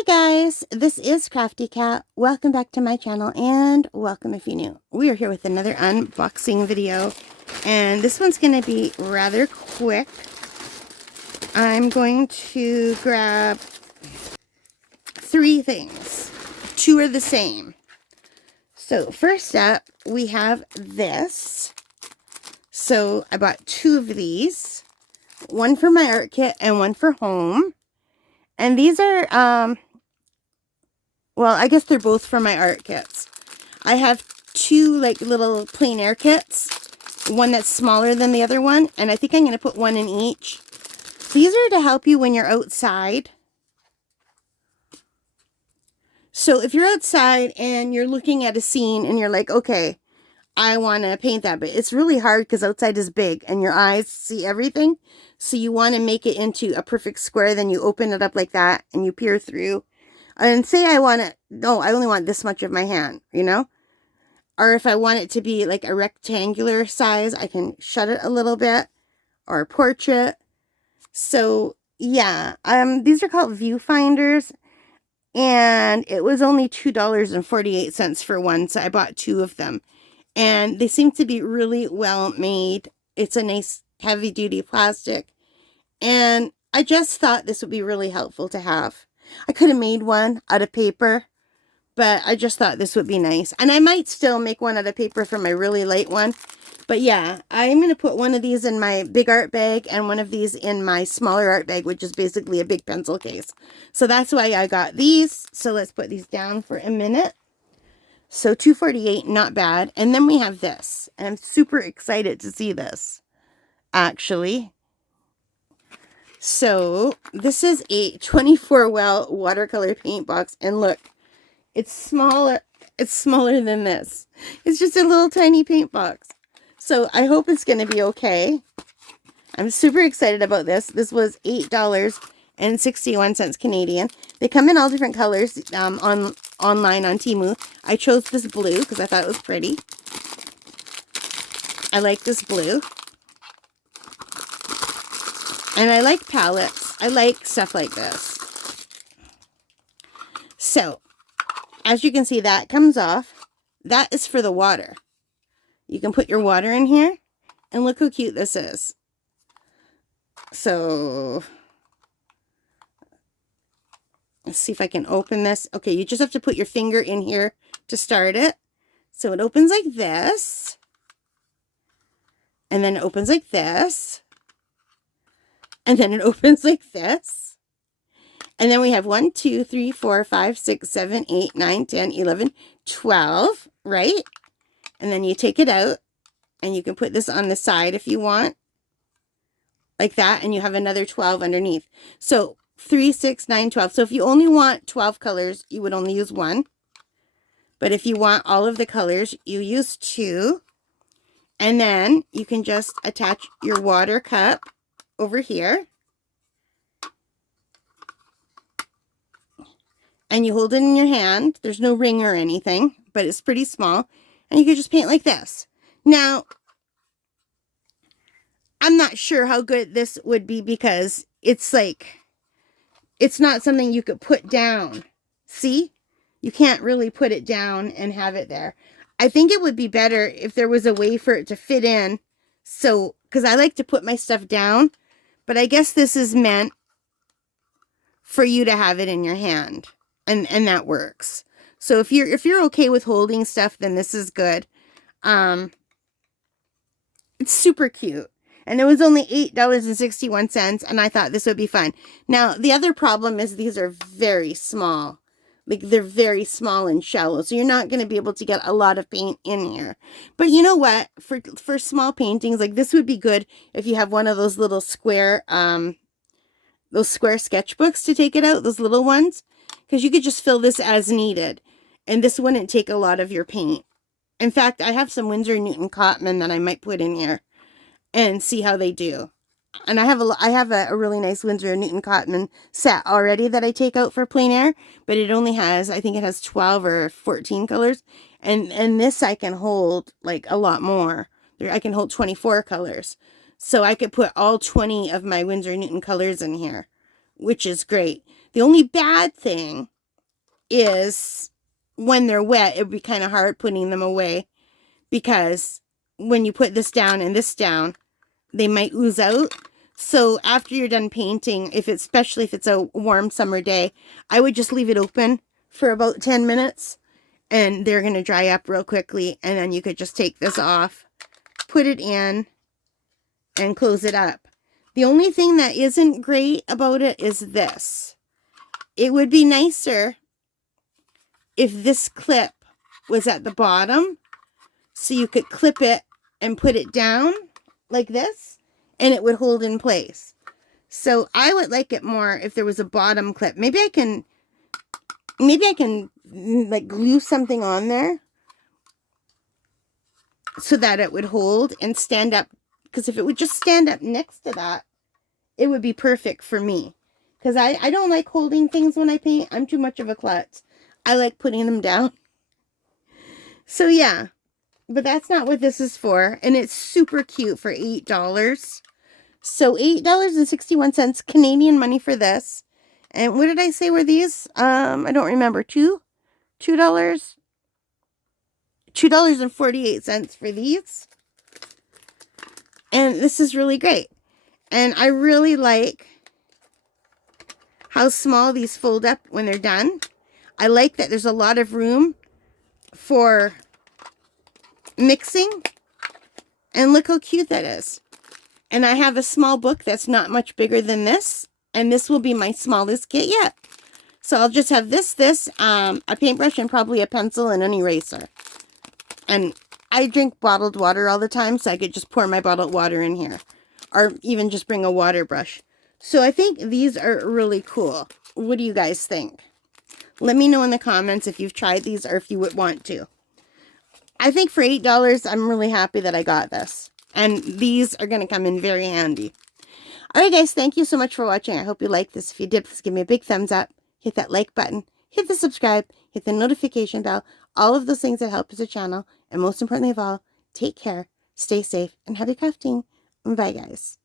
Hi guys, this is Crafty Cat. Welcome back to my channel and welcome if you're new. We are here with another unboxing video and this one's going to be rather quick. I'm going to grab three things. Two are the same. So first up we have this. So I bought two of these. One for my art kit and one for home. And these are, well, I guess they're both for my art kits. I have two like little plein air kits. One that's smaller than the other one. And I think I'm going to put one in each. These are to help you when you're outside. So if you're outside and you're looking at a scene and you're like, okay, I want to paint that. But it's really hard because outside is big and your eyes see everything. So you want to make it into a perfect square. Then you open it up like that and you peer through. And say I want it, no, I only want this much of my hand, you know? Or if I want it to be like a rectangular size, I can shut it a little bit. Or a portrait. So, yeah. These are called viewfinders. And it was only $2.48 for one. So I bought two of them. And they seem to be really well made. It's a nice heavy duty plastic. And I just thought this would be really helpful to have. I could have made one out of paper, but I just thought this would be nice. And I might still make one out of paper for my really light one. But yeah, I'm going to put one of these in my big art bag and one of these in my smaller art bag, which is basically a big pencil case. So that's why I got these. So let's put these down for a minute. So $2.48, not bad. And then we have this. And I'm super excited to see this, actually. So this is a 24 well watercolor paint box. And look, it's smaller. It's smaller than this. It's just a little tiny paint box. So I hope it's going to be okay. I'm super excited about this. This was $8.61 Canadian. They come in all different colors online on Temu. I chose this blue because I thought it was pretty. I like this blue. And I like palettes. I like stuff like this. So, as you can see, that comes off. That is for the water. You can put your water in here. And look how cute this is. So, let's see if I can open this. Okay, you just have to put your finger in here to start it. So it opens like this. And then it opens like this. And then it opens like this. And then we have 1, 2, 3, 4, 5, 6, 7, 8, 9, 10, 11, 12, right? And then you take it out. And you can put this on the side if you want. Like that. And you have another 12 underneath. So 3, 6, 9, 12. So if you only want 12 colors, you would only use one. But if you want all of the colors, you use two. And then you can just attach your water cup over here. And you hold it in your hand. There's no ring or anything, but it's pretty small. And you can just paint like this. Now, I'm not sure how good this would be because it's like, it's not something you could put down. See? You can't really put it down and have it there. I think it would be better if there was a way for it to fit in. So, because I like to put my stuff down, but I guess this is meant for you to have it in your hand. And that works. So if you're okay with holding stuff, then this is good. It's super cute. And it was only $8.61, and I thought this would be fun. Now, the other problem is these are very small. Like, they're very small and shallow, so you're not going to be able to get a lot of paint in here. But you know what? For small paintings, like this would be good if you have one of those little square, those square sketchbooks to take it out, those little ones. Because you could just fill this as needed, and this wouldn't take a lot of your paint. In fact, I have some Winsor & Newton Cotman that I might put in here and see how they do. And I have a really nice Winsor & Newton Cotman set already that I take out for plein air, but it only has, I think it has 12 or 14 colors. And this I can hold like a lot more. I can hold 24 colors. So I could put all 20 of my Winsor & Newton colors in here, which is great. The only bad thing is when they're wet, it would be kind of hard putting them away, because when you put this down and this down, they might ooze out. So after you're done painting, especially if it's a warm summer day, I would just leave it open for about 10 minutes and they're going to dry up real quickly. And then you could just take this off, put it in, and close it up. The only thing that isn't great about it is this. It would be nicer if this clip was at the bottom, so you could clip it and put it down like this, and it would hold in place. So I would like it more if there was a bottom clip. Maybe I can like glue something on there so that it would hold and stand up. Because if it would just stand up next to that, it would be perfect for me. Because I don't like holding things when I paint. I'm too much of a klutz. I like putting them down. So yeah, but that's not what this is for. And it's super cute for $8. So $8.61 Canadian money for this. And what did I say were these? I don't remember. $2.48 for these. And this is really great. And I really like how small these fold up when they're done. I like that there's a lot of room for mixing. And look how cute that is. And I have a small book that's not much bigger than this. And this will be my smallest kit yet. So I'll just have this, a paintbrush, and probably a pencil and an eraser. And I drink bottled water all the time, so I could just pour my bottled water in here. Or even just bring a water brush. So I think these are really cool. What do you guys think? Let me know in the comments if you've tried these or if you would want to. I think for $8, I'm really happy that I got this. And these are going to come in very handy. Alright guys, thank you so much for watching. I hope you liked this. If you did, please give me a big thumbs up. Hit that like button. Hit the subscribe. Hit the notification bell. All of those things that help the channel. And most importantly of all, take care, stay safe, and happy crafting. Bye guys.